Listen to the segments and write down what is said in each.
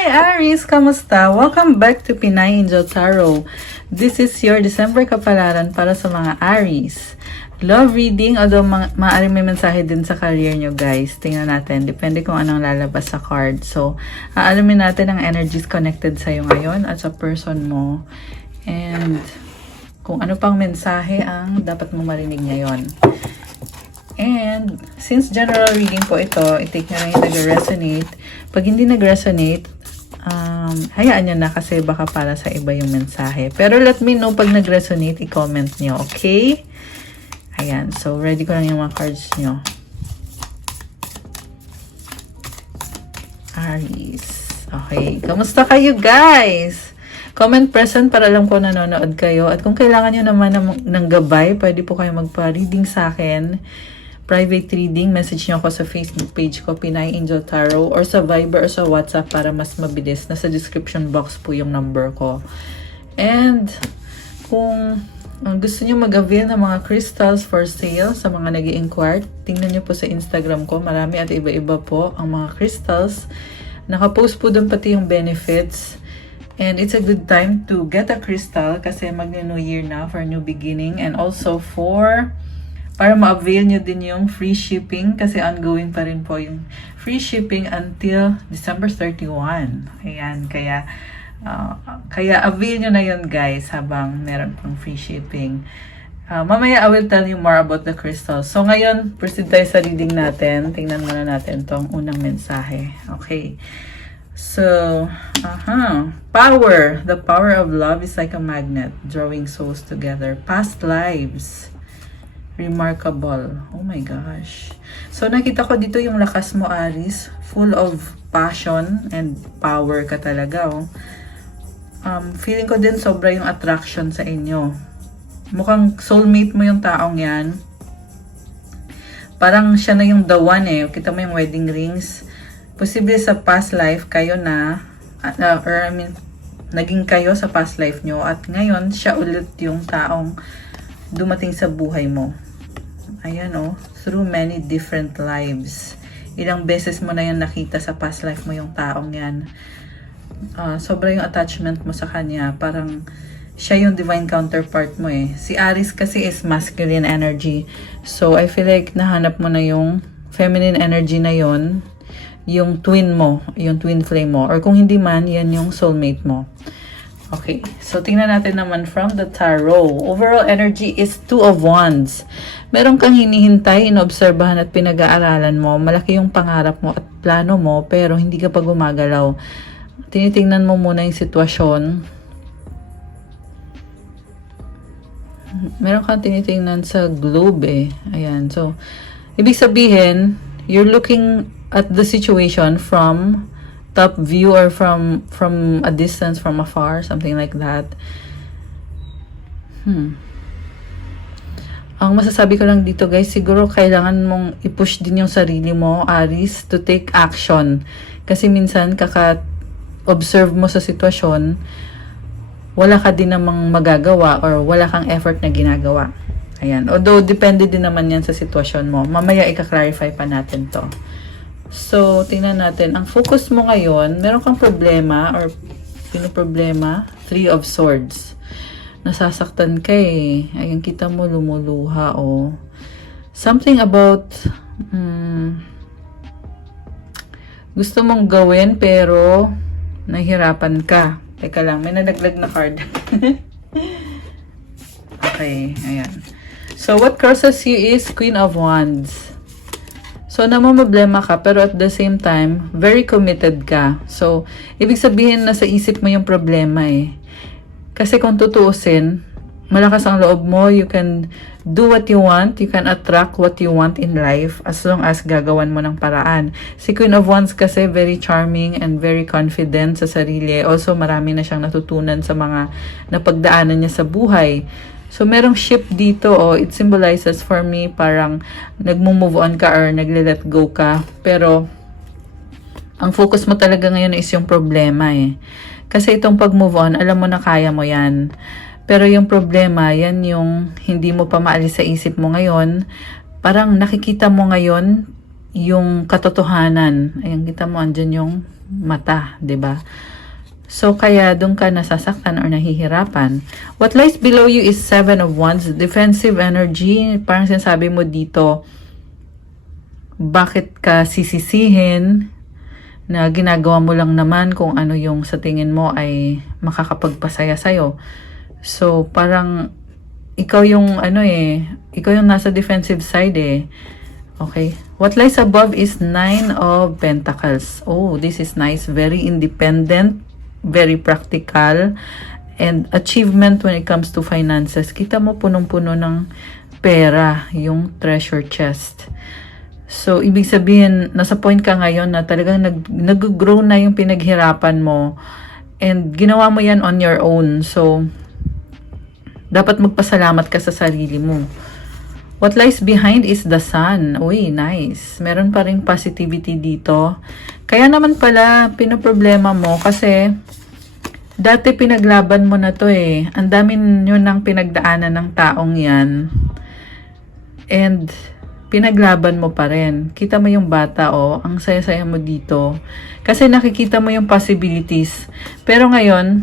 Hi Aries! Kamusta? Welcome back to Pinay Angel Tarot. This is your December kapalaran para sa mga Aries. Love reading, although maaari may mensahe din sa career nyo guys. Tingnan natin, depende kung anong lalabas sa card. So, aalamin natin ang energies connected sa'yo ngayon at sa person mo. And kung ano pang mensahe ang dapat mo marinig ngayon. And, since general reading po ito, i-take nyo lang yung nag-resonate. Pag hindi nag-resonate, hayaan nyo na kasi baka para sa iba yung mensahe. Pero let me know pag nag-resonate, i-comment nyo, okay? Ayan, so ready ko lang yung mga cards nyo. Aries. Okay, kamusta kayo guys? Comment present para alam ko nanonood kayo. At kung kailangan nyo naman ng gabay, pwede po kayo magpa-reading sa akin. Private reading, message nyo ako sa Facebook page ko, Pinay Angel Tarot, or sa Viber or sa WhatsApp para mas mabilis. Nasa description box po yung number ko. And, kung gusto nyo mag-avail ng mga crystals for sale sa mga nag-i-inquire, tingnan nyo po sa Instagram ko. Marami at iba-iba po ang mga crystals. Nakapost po doon pati yung benefits. And it's a good time to get a crystal kasi mag-new year na for new beginning. And also para ma-avail nyo din yung free shipping kasi ongoing pa rin po yung free shipping until December 31. Ayan, kaya avail nyo na yun guys habang meron pang free shipping. Mamaya I will tell you more about the crystals. So ngayon, proceed tayo sa reading natin. Tingnan muna natin tong unang mensahe. Okay. So, power. The power of love is like a magnet, drawing souls together. Past lives. Remarkable. Oh my gosh. So, nakita ko dito yung lakas mo, Aries. Full of passion and power ka talaga, oh. Feeling ko din sobra yung attraction sa inyo. Mukhang soulmate mo yung taong yan. Parang siya na yung the one, eh. Kita mo yung wedding rings. Posible sa past life kayo na, naging kayo sa past life nyo. At ngayon, siya ulit yung taong dumating sa buhay mo. Ayan, oh, through many different lives. Ilang beses mo na yan nakita sa past life mo yung taong yan. Sobra yung attachment mo sa kanya. Parang siya yung divine counterpart mo eh. Si Aries kasi is masculine energy. So, I feel like nahanap mo na yung feminine energy na yon, yung twin mo, yung twin flame mo. Or kung hindi man, yan yung soulmate mo. Okay, so tingnan natin naman from the tarot. Overall energy is 2 of Wands. Meron kang hinihintay, inoobserbahan at pinag-aaralan mo. Malaki yung pangarap mo at plano mo, pero hindi ka pa gumagalaw. Tinitingnan mo muna yung sitwasyon. Meron kang tinitingnan sa globe eh. Ayan, so, ibig sabihin, you're looking at the situation from top view or from a distance, from afar, something like that. Ang masasabi ko lang dito guys, siguro kailangan mong i-push din yung sarili mo, Aries, to take action. Kasi minsan kaka-observe mo sa sitwasyon, wala ka din namang magagawa or wala kang effort na ginagawa. Ayan. Although, depende din naman yan sa sitwasyon mo. Mamaya ika-clarify pa natin to. So, tingnan natin. Ang focus mo ngayon, meron kang problema or pinoproblema, 3 of Swords. Nasasaktan ka eh. Ayun, kita mo lumuluha oh. Something about gusto mong gawin pero nahihirapan ka. Teka lang, may nalaglag na card. Okay, ayan. So, what crosses you is Queen of Wands. So, namamblema ka, pero at the same time, very committed ka. So, ibig sabihin na sa isip mo yung problema eh. Kasi kung tutuusin, malakas ang loob mo, you can do what you want, you can attract what you want in life as long as gagawan mo ng paraan. Si Queen of Wands kasi very charming and very confident sa sarili. Also, marami na siyang natutunan sa mga napagdaanan niya sa buhay. So, merong shift dito, oh, it symbolizes for me parang nagmo-move on ka or nagle-let go ka. Pero, ang focus mo talaga ngayon is yung problema eh. Kasi itong pag-move on, alam mo na kaya mo yan. Pero yung problema, yan yung hindi mo pa maalis sa isip mo ngayon. Parang nakikita mo ngayon yung katotohanan. Ayan, kita mo, andyan yung mata, 'di ba? So, kaya doon ka nasasaktan or nahihirapan. What lies below you is 7 of Wands, defensive energy. Parang sinasabi mo dito, bakit ka sisisihin na ginagawa mo lang naman kung ano yung sa tingin mo ay makakapagpasaya sa'yo. So, parang ikaw yung ikaw yung nasa defensive side eh. Okay. What lies above is 9 of Pentacles. Oh, this is nice. Very independent, very practical, and achievement when it comes to finances. Kita mo punong-puno ng pera, yung treasure chest. So, ibig sabihin, nasa point ka ngayon na talagang nag-grow na yung pinaghirapan mo and ginawa mo yan on your own. So, dapat magpasalamat ka sa sarili mo. What lies behind is the sun. Uy, nice. Meron pa ring positivity dito. Kaya naman pala, pinoproblema mo kasi dati pinaglaban mo na to eh. Ang dami nyo nang pinagdaanan ng taong yan. And pinaglaban mo pa rin. Kita mo yung bata, oh. Ang saya-saya mo dito. Kasi nakikita mo yung possibilities. Pero ngayon,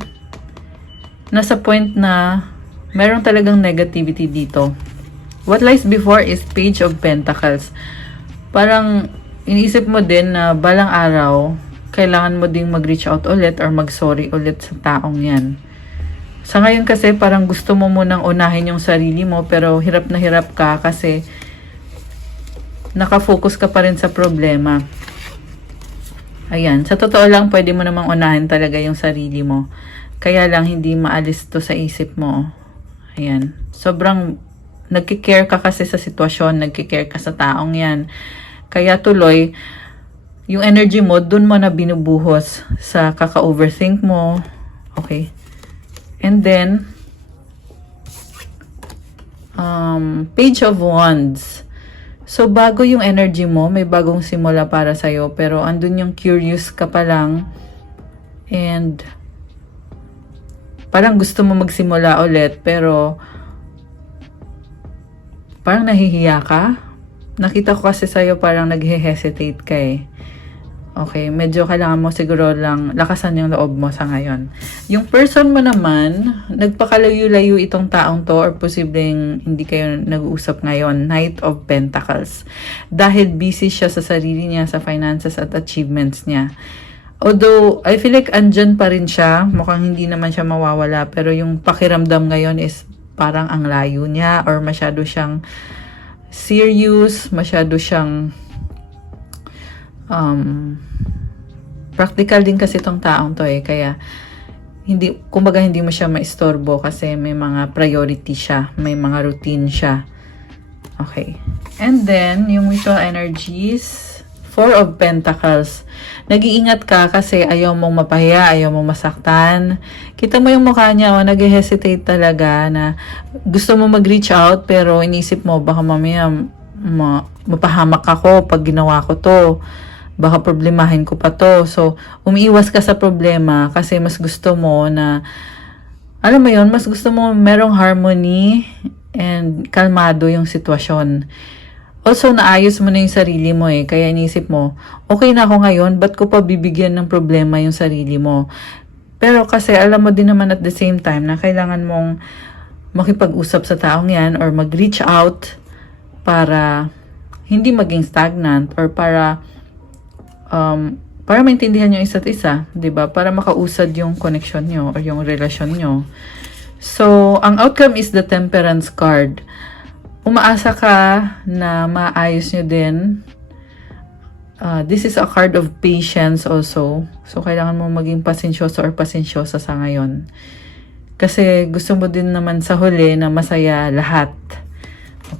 nasa point na meron talagang negativity dito. What lies before is Page of Pentacles. Parang iniisip mo din na balang araw, kailangan mo ding mag-reach out ulit or mag-sorry ulit sa taong yan. Sa ngayon kasi parang gusto mo munang unahin yung sarili mo pero hirap na hirap ka kasi nakafocus ka pa rin sa problema. Ayan, sa totoo lang pwede mo namang unahin talaga yung sarili mo. Kaya lang hindi maalis to sa isip mo. Ayan, sobrang nagkikare ka kasi sa sitwasyon, nagkikare ka sa taong yan. Kaya tuloy, yung energy mo, dun mo na binubuhos sa kaka-overthink mo. Okay. And then, Page of Wands. So, bago yung energy mo, may bagong simula para sa'yo, pero andun yung curious ka pa lang, and parang gusto mo magsimula ulit, pero parang nahihiya ka. Nakita ko kasi sa'yo parang nag-hesitate ka eh. Okay, medyo kailangan mo siguro lang lakasan yung loob mo sa ngayon. Yung person mo naman, nagpakalayo-layo itong taong to or posibleng hindi kayo nag-uusap ngayon. Knight of Pentacles. Dahil busy siya sa sarili niya, sa finances at achievements niya. Although, I feel like andyan pa rin siya. Mukhang hindi naman siya mawawala. Pero yung pakiramdam ngayon is parang ang layo niya or masyado siyang serious, masyado siyang practical din kasi tong taong to eh, kaya kumbaga hindi mo siya maistorbo kasi may mga priority siya, may mga routine siya. Okay. And then, yung visual energies, 4 of Pentacles. Nag-iingat ka kasi ayaw mong mapahiya, ayaw mong masaktan. Kita mo yung mukha niya, nag-hesitate talaga na gusto mo mag-reach out pero inisip mo, baka mamaya mapahamak ako pag ginawa ko to. Baka problemahin ko pa to. So, umiiwas ka sa problema kasi mas gusto mo na, alam mo yun, mas gusto mo merong harmony and kalmado yung sitwasyon. Also, naayos mo na yung sarili mo eh. Kaya inisip mo, okay na ako ngayon, ba't ko pa bibigyan ng problema yung sarili mo? Pero kasi alam mo din naman at the same time na kailangan mong makipag-usap sa taong yan or mag-reach out para hindi maging stagnant or para maintindihan yung isa't isa, 'di ba? Para makausad yung connection nyo or yung relasyon nyo. So, ang outcome is the Temperance card. Umaasa ka na maayos nyo din. This is a card of patience also. So, kailangan mo maging pasensyoso or pasensyosa sa ngayon. Kasi gusto mo din naman sa huli na masaya lahat.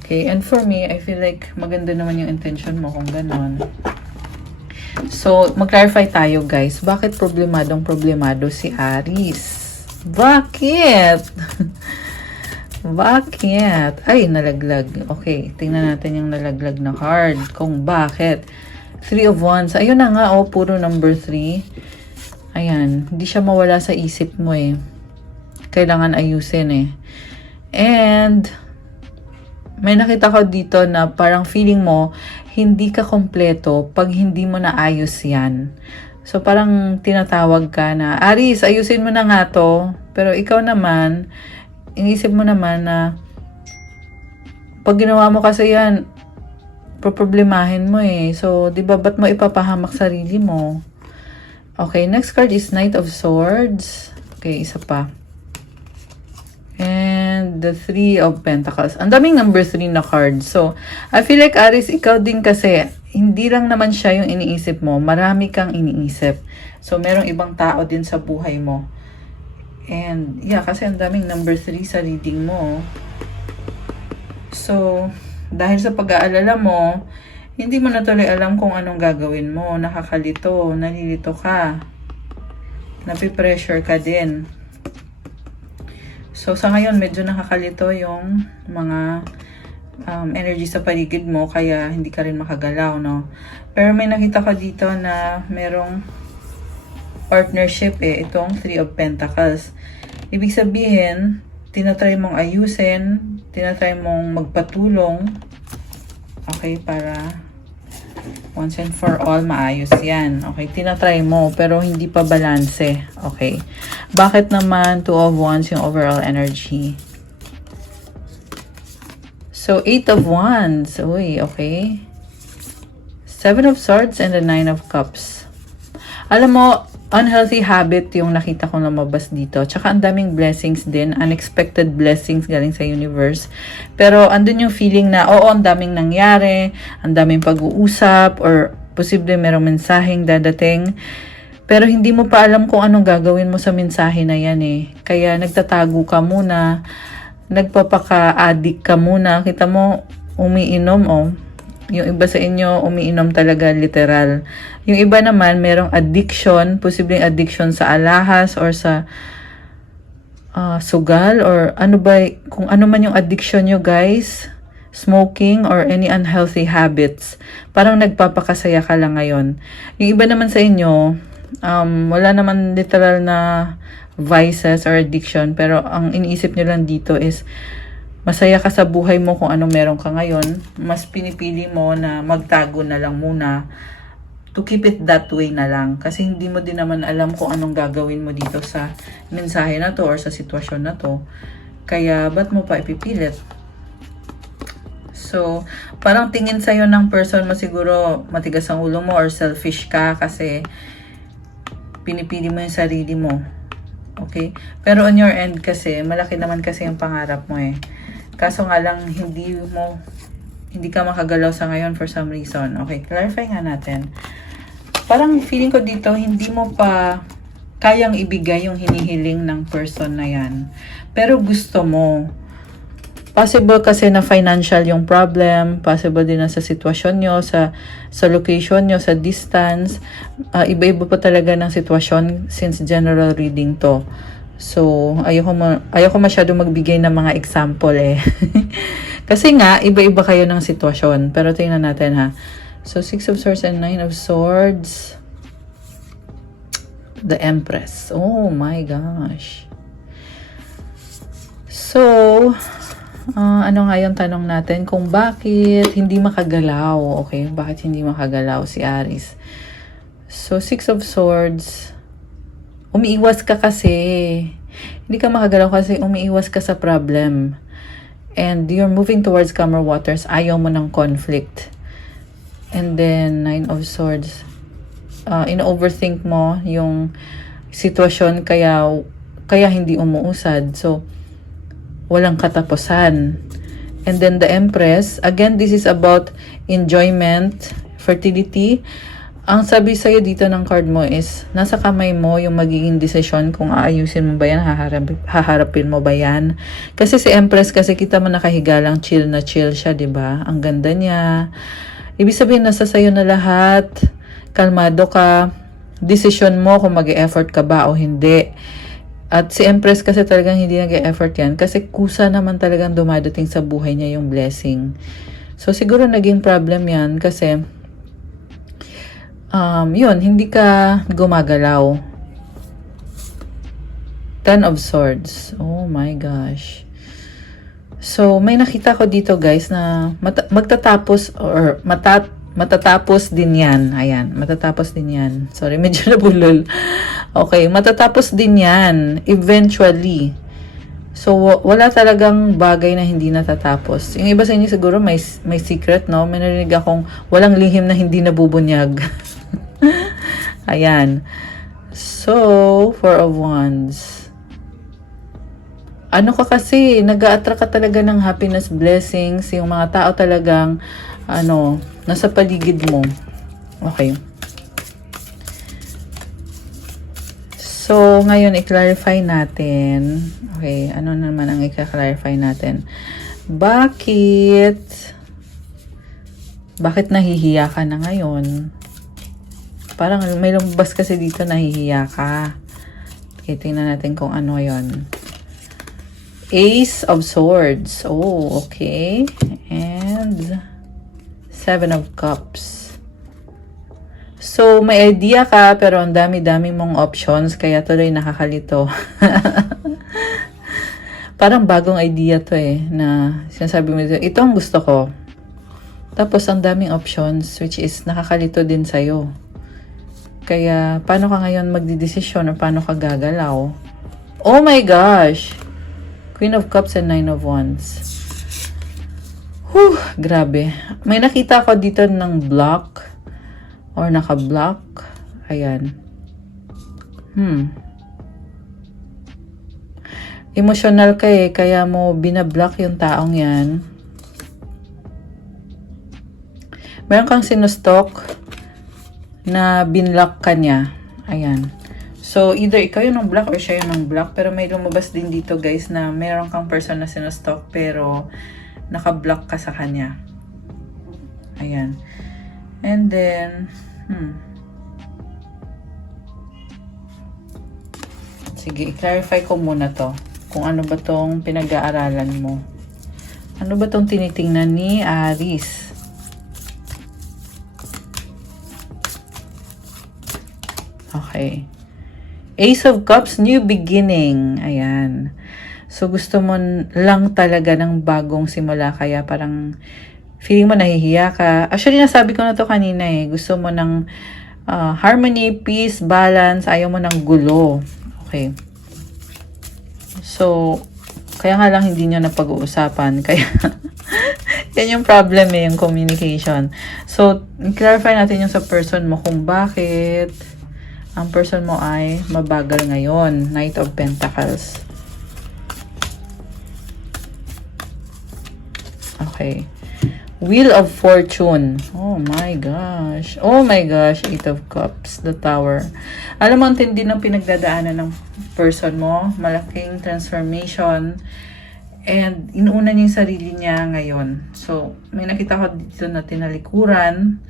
Okay? And for me, I feel like maganda naman yung intention mo kung ganon. So, mag-clarify tayo guys. Bakit problemado si Aries? Bakit? Bakit? Ay, nalaglag. Okay, tingnan natin yung nalaglag na card. Kung bakit. 3 of Wands. Ayun na nga, oh, puro number 3. Ayan, hindi siya mawala sa isip mo eh. Kailangan ayusin eh. And may nakita ko dito na parang feeling mo hindi ka kompleto pag hindi mo naayos yan. So, parang tinatawag ka na, Aries, ayusin mo na nga to. Pero ikaw naman, inisip mo naman na, pag ginawa mo kasi yan, problemahin mo eh. So, di ba, ba't mo ipapahamak sarili mo? Okay, next card is Knight of Swords. Okay, isa pa. And the Three of Pentacles. Ang daming number 3 na card. So, I feel like, Aries, ikaw din kasi, hindi lang naman siya yung iniisip mo. Marami kang iniisip. So, merong ibang tao din sa buhay mo. And, yeah, kasi ang daming number 3 sa reading mo. So, dahil sa pag-aalala mo, hindi mo na tuloy alam kung anong gagawin mo. Nakakalito, nalilito ka. Napipressure ka din. So, sa ngayon, medyo nakakalito yung mga energy sa paligid mo, kaya hindi ka rin makagalaw, no? Pero may nakita ko dito na merong partnership eh, itong Three of Pentacles. Ibig sabihin, tinatry mong ayusin, tinatry mong magpatulong, okay, para once and for all, maayos yan. Okay, tinatry mo, pero hindi pa balanse. Okay. Bakit naman 2 of Wands yung overall energy? So, 8 of Wands. Uy, okay. 7 of Swords and the 9 of Cups. Alam mo, unhealthy habit yung nakita ko lumabas dito. Tsaka ang daming blessings din. Unexpected blessings galing sa universe. Pero andun yung feeling na, oo, ang daming nangyari, ang daming pag-uusap, or posible merong mensaheng dadating. Pero hindi mo pa alam kung anong gagawin mo sa mensahe na yan eh. Kaya nagtatago ka muna, nagpapaka-addict ka muna. Kita mo, umiinom oh. Yung iba sa inyo, umiinom talaga literal. Yung iba naman, merong addiction, posibleng addiction sa alahas or sa sugal or ano ba, kung ano man yung addiction nyo guys, smoking or any unhealthy habits. Parang nagpapakasaya ka lang ngayon. Yung iba naman sa inyo, wala naman literal na vices or addiction, pero ang iniisip nyo lang dito is masaya ka sa buhay mo kung anong meron ka ngayon. Mas pinipili mo na magtago na lang muna to keep it that way na lang. Kasi hindi mo din naman alam kung anong gagawin mo dito sa mensahe na to or sa sitwasyon na to. Kaya ba't mo pa ipipilit? So, parang tingin sa'yo ng person mo siguro matigas ang ulo mo or selfish ka kasi pinipili mo yung sarili mo. Okay? Pero on your end kasi, malaki naman kasi yung pangarap mo eh. Kaso nga lang, hindi ka makagalaw sa ngayon for some reason. Okay, clarify nga natin. Parang feeling ko dito, hindi mo pa kayang ibigay yung hinihiling ng person na yan. Pero gusto mo. Possible kasi na financial yung problem, possible din na sa sitwasyon nyo, sa location nyo, sa distance. Iba-iba pa talaga ng sitwasyon since general reading to. So, ayoko masyado magbigay ng mga example eh. Kasi nga, iba-iba kayo ng sitwasyon. Pero tingnan natin ha. So, 6 of Swords and 9 of Swords. The Empress. Oh my gosh. So, ano nga yung tanong natin? Kung bakit hindi makagalaw. Okay, bakit hindi makagalaw si Aries? So, 6 of Swords. Umiiwas ka kasi. Hindi ka makagalaw kasi umiiwas ka sa problem. And you're moving towards calmer waters. Ayaw mo ng conflict. And then, 9 of Swords. In-overthink mo yung sitwasyon kaya hindi umuusad. So, walang katapusan. And then the Empress, again, this is about enjoyment, fertility. Ang sabi sa'yo dito ng card mo is, nasa kamay mo yung magiging desisyon kung aayusin mo ba yan, haharapin mo ba yan. Kasi si Empress, kasi kita mo nakahiga lang, chill na chill siya, ba diba? Ang ganda niya. Ibig sabihin, nasa sa'yo na lahat. Kalmado ka. Desisyon mo kung mag-e-effort ka ba o hindi. At si Empress kasi talagang hindi nag-e-effort yan. Kasi kusa naman talagang dumadating sa buhay niya yung blessing. So, siguro naging problem yan kasi yun, hindi ka gumagalaw. 10 of Swords. Oh my gosh. So, may nakita ko dito guys na magtatapos or Matatapos din yan. Ayan, matatapos din yan. Sorry, medyo nabulol. Okay, matatapos din yan. Eventually. So, wala talagang bagay na hindi natatapos. Yung iba sa inyo siguro may secret, no? May narinig akong walang lihim na hindi nabubunyag. Ayan. So, Four of Wands. Ano ka kasi, nag-a-attract ka talaga ng happiness, blessings, yung mga tao talagang, nasa paligid mo. Okay. So, ngayon, i-clarify natin. Okay, ano naman ang i-clarify natin? Bakit nahihiya ka na ngayon? Parang may lumabas kasi dito, nahihiya ka. Okay, tingnan natin kung ano yon. Ace of Swords. Oh, okay. And Seven of Cups. So, may idea ka, pero ang dami-dami mong options, kaya tuloy nakakalito. Parang bagong idea to na sinasabi mo, ito ang gusto ko. Tapos, ang daming options, which is nakakalito din sa'yo. Kaya, paano ka ngayon magdidesisyon o paano ka gagalaw? Oh my gosh! Queen of Cups and Nine of Wands. Grabe. May nakita ko dito ng block or naka-block. Ayan. Emotional ka kaya mo binablock yung taong yan. Meron kang sinustok na binlock ka niya. Ayan. So, either ikaw yung ng-block or siya yung ng-block. Pero may lumabas din dito, guys, na meron kang person na sinustok pero naka-block ka sa kanya. Ayan. And then, sige, i-clarify ko muna to. Kung ano ba tong pinag-aaralan mo. Ano ba tong tinitingnan ni Aries? Okay. Ace of Cups, new beginning. Ayan. So, gusto mo lang talaga ng bagong simula. Kaya parang feeling mo nahihiya ka. Actually, nasabi ko na to kanina Gusto mo ng harmony, peace, balance. Ayaw mo ng gulo. Okay. So, kaya nga lang hindi nyo na pag-uusapan. Kaya, yan yung problem yung communication. So, clarify natin yung sa person mo kung bakit ang person mo ay mabagal ngayon. Knight of Pentacles. Okay. Wheel of Fortune. Oh my gosh. Oh my gosh. Eight of Cups. The Tower. Alam mo, ang tindi ng pinagdadaanan ng person mo. Malaking transformation. And inuuna niya yung sarili niya ngayon. So, may nakita ko dito na tinalikuran.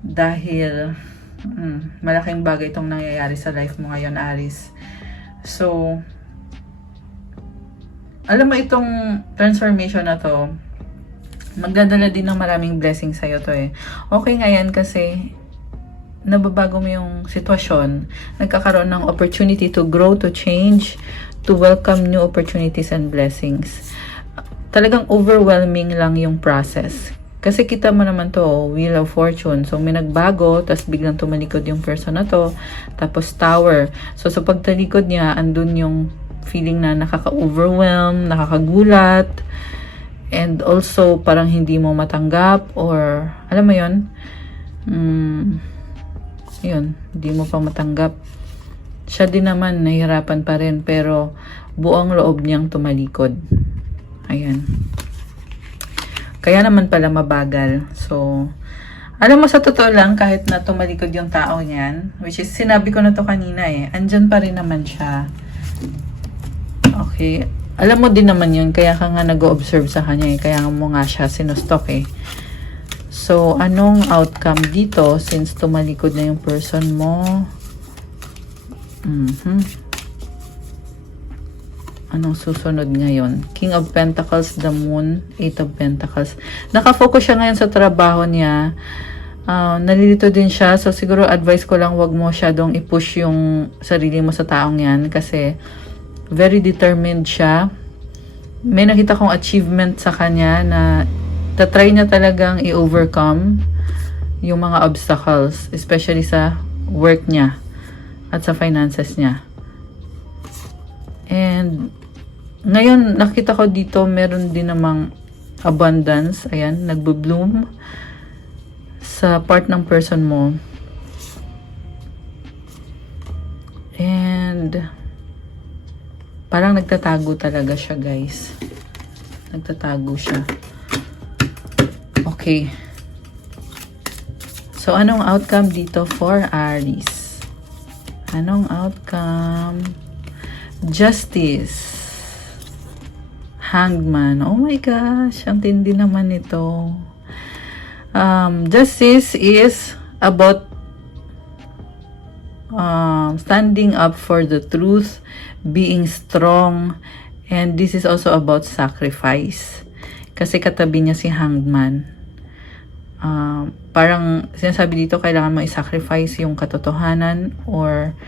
Dahil malaking bagay itong nangyayari sa life mo ngayon, Aries. So, alam mo itong transformation na to, magdadala din ng maraming blessing sa'yo to Okay nga yan kasi nababago mo yung sitwasyon. Nagkakaroon ng opportunity to grow, to change, to welcome new opportunities and blessings. Talagang overwhelming lang yung process. Kasi kita mo naman to, Wheel of Fortune. So, may nagbago, tapos biglang tumalikod yung person na to. Tapos, Tower. So, sa pagtalikod niya, andun yung feeling na nakaka-overwhelm, nakakagulat. And also, parang hindi mo matanggap or, alam mo yun? Yun, hindi mo pa matanggap. Siya din naman, nahihirapan pa rin. Pero, buong loob niyang tumalikod. Ayan. Kaya naman pala mabagal. So, alam mo sa totoo lang, kahit na tumalikod yung tao niyan, which is sinabi ko na to kanina andyan pa rin naman siya. Okay. Alam mo din naman yun, kaya ka nga nag-observe sa kanya kaya mo nga siya sinustok So, anong outcome dito since tumalikod na yung person mo? Anong susunod ngayon? King of Pentacles, the Moon, Eight of Pentacles. Nakafocus siya ngayon sa trabaho niya. Nalilito din siya. So, siguro advice ko lang, wag mo siyadong i-push yung sarili mo sa taong yan. Kasi, very determined siya. May nakita kong achievement sa kanya na tatry niya talagang i-overcome. yung mga obstacles, especially sa work niya at sa finances niya. And ngayon, nakita ko dito, meron din namang abundance. Ayan, nagbo-bloom sa part ng person mo. And parang nagtatago talaga siya, guys. Nagtatago siya. Okay. So, anong outcome dito for Aries? Anong outcome? Justice. Hanged Man. Oh my gosh, ang tindi naman ito. Justice is about standing up for the truth, being strong, and this is also about sacrifice. Kasi katabi niya si Hanged Man. Parang sinasabi dito, kailangan mo i-sacrifice yung katotohanan or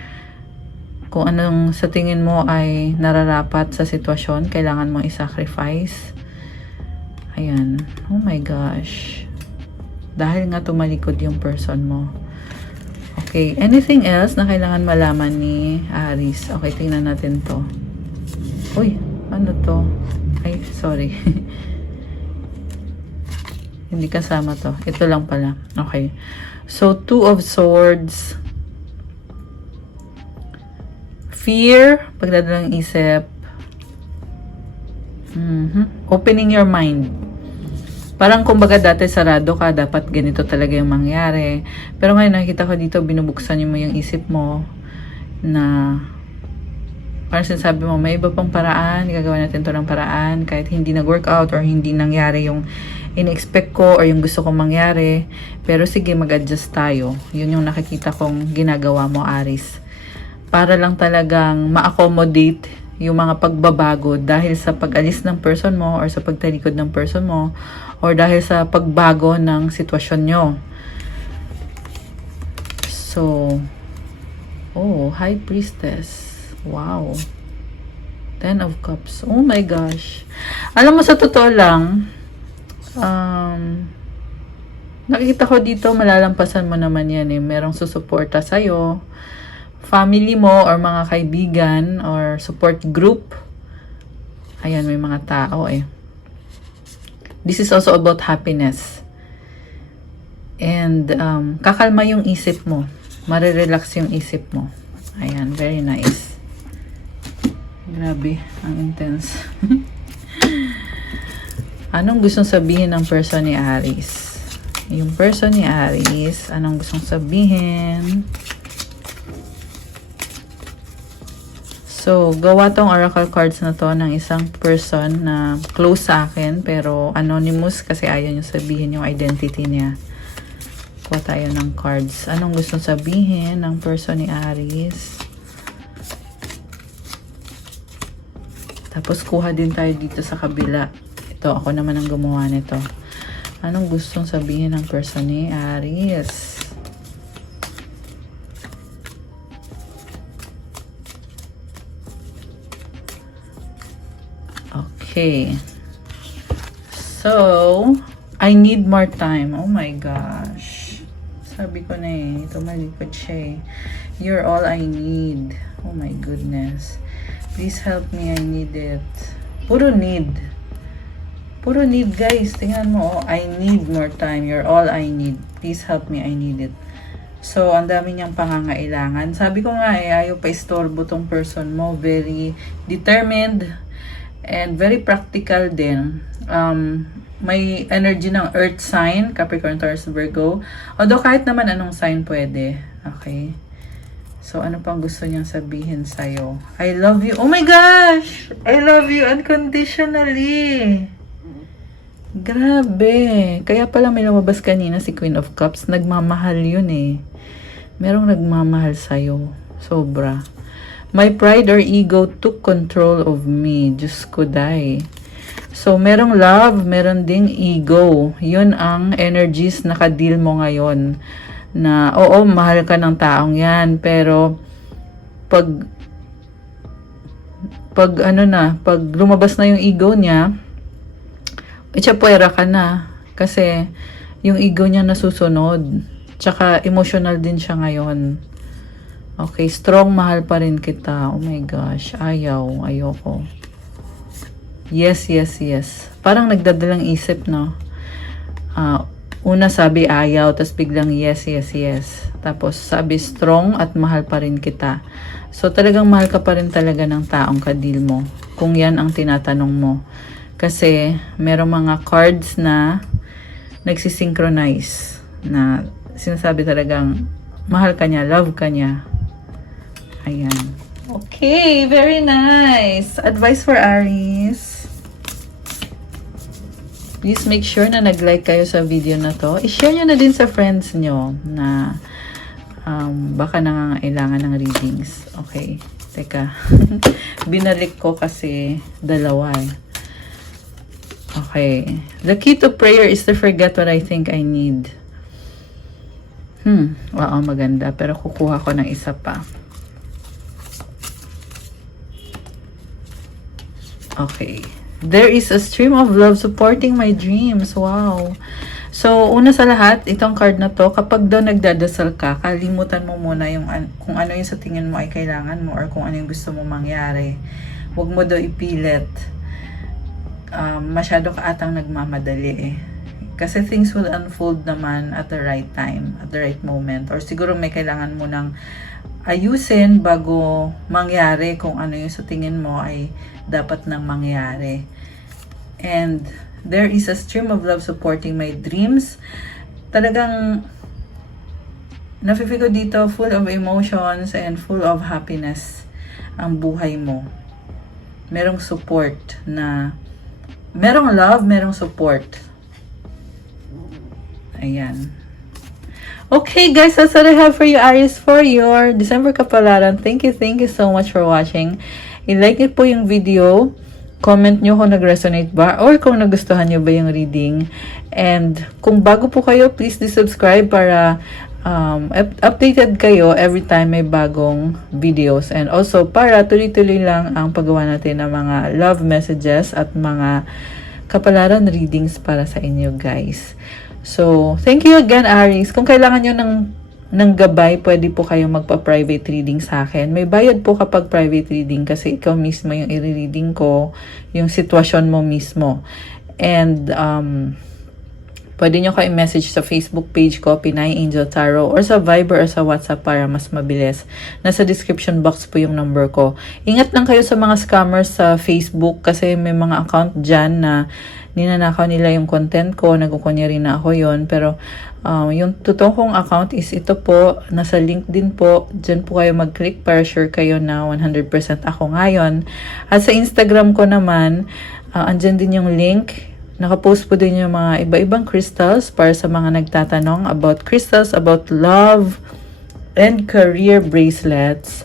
kung anong sa tingin mo ay nararapat sa sitwasyon, kailangan mo i-sacrifice. Ayan. Oh my gosh. Dahil nga tumalikod yung person mo. Okay. Anything else na kailangan malaman ni Aries? Okay, tingnan natin to. Uy, ano to? Ay, sorry. Hindi kasama to. Ito lang pala. Okay. So, Two of Swords. Fear, pagdadalang isip. Opening your mind. Parang kumbaga dati sarado ka, dapat ganito talaga yung mangyari. Pero ngayon nakikita ko dito, binubuksan mo yung isip mo na parang sinasabi mo, may iba pang paraan, gagawa natin to ng paraan, kahit hindi nag-workout or hindi nangyari yung in-expect ko or yung gusto kong mangyari. Pero sige, mag-adjust tayo. Yun yung nakikita kong ginagawa mo, Aries. Para lang talagang ma-accommodate yung mga pagbabago dahil sa pag-alis ng person mo or sa pagtalikod ng person mo or dahil sa pagbago ng sitwasyon nyo. So, High Priestess. Wow. 10 of Cups. Oh my gosh. Alam mo, sa totoo lang, nakikita ko dito, malalampasan mo naman yan eh. Merong susuporta sa'yo. Family mo or mga kaibigan or support group. Ayan, may mga tao eh. This is also about happiness. And kakalma yung isip mo. Marirelax yung isip mo. Ayan, very nice. Grabe, ang intense. Anong gustong sabihin ng person ni Aries? Yung person ni Aries, anong gustong sabihin? So, gawa tong oracle cards na to ng isang person na close sa akin, pero anonymous kasi ayaw niyo sabihin yung identity niya. Kuha tayo ng cards. Anong gustong sabihin ng person ni Aries? Tapos, kuha din tayo dito sa kabila. Ito, ako naman ang gumawa nito. Anong gustong sabihin ng person ni Aries? Okay. So, I need more time. Oh my gosh. Sabi ko na eh. Tumalikod siya eh. You're all I need. Oh my goodness. Please help me. I need it. Puro need. Puro need, guys. Tingnan mo. Oh, I need more time. You're all I need. Please help me. I need it. So, ang dami niyang pangangailangan. Sabi ko nga eh, ayaw pa istorbo tong person mo. Very determined. And very practical din. May energy ng earth sign, Capricorn, Taurus, Virgo. Although kahit naman anong sign pwede. Okay. So, ano pang gusto niyang sabihin sa'yo? I love you. Oh my gosh! I love you unconditionally. Grabe. Kaya pala may lumabas kanina si Queen of Cups. Nagmamahal yun eh. Merong nagmamahal sa'yo. Sobra. My pride or ego took control of me. Diyos ko, day. So, merong love, meron ding ego. Yun ang energies na ka-deal mo ngayon. Na, oo, mahal ka ng taong yan. Pero, pag lumabas na yung ego niya, itsapuera ka na. Kasi, yung ego niya nasusunod. Tsaka emotional din siya ngayon. Okay, strong, mahal pa rin kita. Oh my gosh, ayoko. Yes. Parang nagdadalang isip, no? Una sabi ayaw, tapos biglang yes. Tapos sabi strong at mahal pa rin kita. So talagang mahal ka pa rin talaga ng taong kadil mo. Kung yan ang tinatanong mo. Kasi merong mga cards na nagsisynchronize. Na sinasabi talagang mahal ka niya, love ka niya. Ayan. Okay, very nice. Advice for Aries. Please make sure na nag-like kayo sa video na to. I-share nyo na din sa friends nyo na baka nangangailangan ng readings. Okay. Teka. Binalik ko kasi dalawa eh. Okay. The key to prayer is to forget what I think I need. Wow, maganda. Pero kukuha ko ng isa pa. Okay. There is a stream of love supporting my dreams. Wow. So, una sa lahat, itong card na to, kapag daw nagdadasal ka, kalimutan mo muna yung kung ano yung sa tingin mo ay kailangan mo or kung ano yung gusto mo mangyari. Huwag mo daw ipilit. Masyado ka atang nagmamadali eh. Kasi things will unfold naman at the right time, at the right moment. Or siguro may kailangan mo ng ayusin bago mangyari kung ano yung sa tingin mo ay dapat nang mangyari. And there is a stream of love supporting my dreams. Talagang nafe-feel ko dito full of emotions and full of happiness ang buhay mo. Merong support na merong love, merong support. Ayan. Okay guys, that's what I have for you, Aries, for your December kapalaran. Thank you so much for watching. I-like it po yung video. Comment nyo kung nag-resonate ba or kung nagustuhan nyo ba yung reading. And kung bago po kayo, please subscribe para updated kayo every time may bagong videos. And also para tuloy-tuloy lang ang paggawa natin ng mga love messages at mga kapalaran readings para sa inyo guys. So, thank you again, Aries. Kung kailangan nyo ng gabay, pwede po kayo magpa-private reading sa akin. May bayad po kapag private reading kasi ikaw mismo yung i-reading ko, yung sitwasyon mo mismo. And, pwede nyo kayo message sa Facebook page ko, Pinay Angel Tarot, or sa Viber or sa WhatsApp para mas mabilis. Nasa description box po yung number ko. Ingat lang kayo sa mga scammers sa Facebook kasi may mga account dyan na ninanakaw nila yung content ko, nagkukunyari na ako yon. Pero yung totoong kong account is ito po, nasa link din po. Dyan po kayo mag-click para sure kayo na 100% ako ngayon. At sa Instagram ko naman, andyan din yung link. Nakapost po din yung mga iba-ibang crystals para sa mga nagtatanong about crystals, about love, and career bracelets.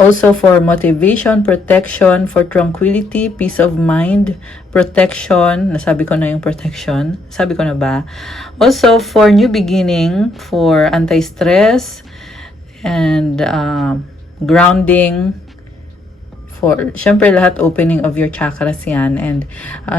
Also for motivation, protection, for tranquility, peace of mind, protection. Nasabi ko na yung protection. Sabi ko na ba? Also for new beginning, for anti-stress, and grounding. For, syempre lahat opening of your chakras yan. And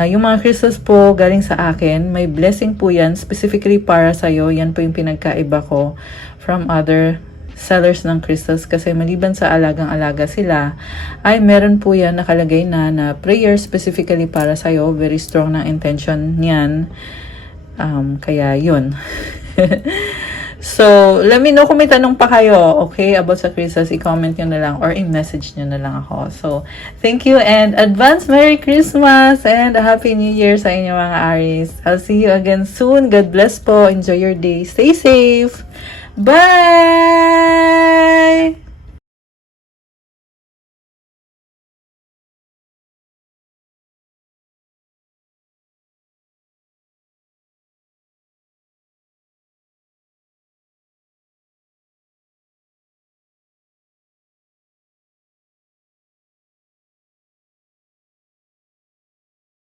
yung mga crystals po galing sa akin, may blessing po yan. Specifically para sa'yo. Yan po yung pinagkaiba ko from other sellers ng crystals kasi maliban sa alagang-alaga sila, ay meron po yan nakalagay na prayer specifically para sa'yo. Very strong na intention niyan. Kaya yun. So, let me know kung may tanong pa kayo, okay, about sa crystals, i-comment nyo na lang or i-message nyo na lang ako. So, thank you and advance Merry Christmas and a Happy New Year sa inyo mga Aries. I'll see you again soon. God bless po. Enjoy your day. Stay safe. Bye!